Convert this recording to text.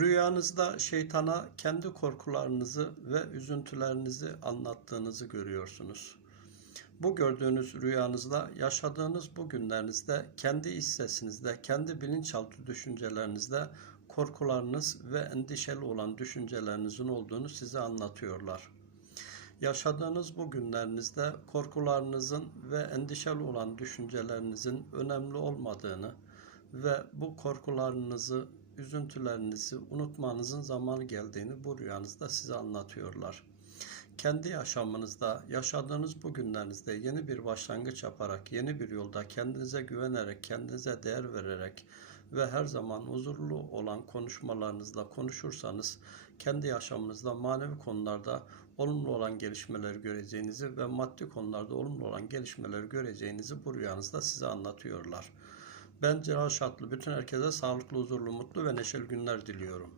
Rüyanızda şeytana kendi korkularınızı ve üzüntülerinizi anlattığınızı görüyorsunuz. Bu gördüğünüz rüyanızda yaşadığınız bu günlerinizde kendi iç sesinizde, kendi bilinçaltı düşüncelerinizde korkularınız ve endişeli olan düşüncelerinizin olduğunu size anlatıyorlar. Yaşadığınız bu günlerinizde korkularınızın ve endişeli olan düşüncelerinizin önemli olmadığını ve bu korkularınızı, üzüntülerinizi unutmanızın zamanı geldiğini bu rüyanızda size anlatıyorlar. Kendi yaşamınızda, yaşadığınız bu günlerinizde yeni bir başlangıç yaparak, yeni bir yolda kendinize güvenerek, kendinize değer vererek ve her zaman huzurlu olan konuşmalarınızla konuşursanız, kendi yaşamınızda manevi konularda olumlu olan gelişmeleri göreceğinizi ve maddi konularda olumlu olan gelişmeleri göreceğinizi bu rüyanızda size anlatıyorlar. Ben Celal Şatlı bütün herkese sağlıklı, huzurlu, mutlu ve neşeli günler diliyorum.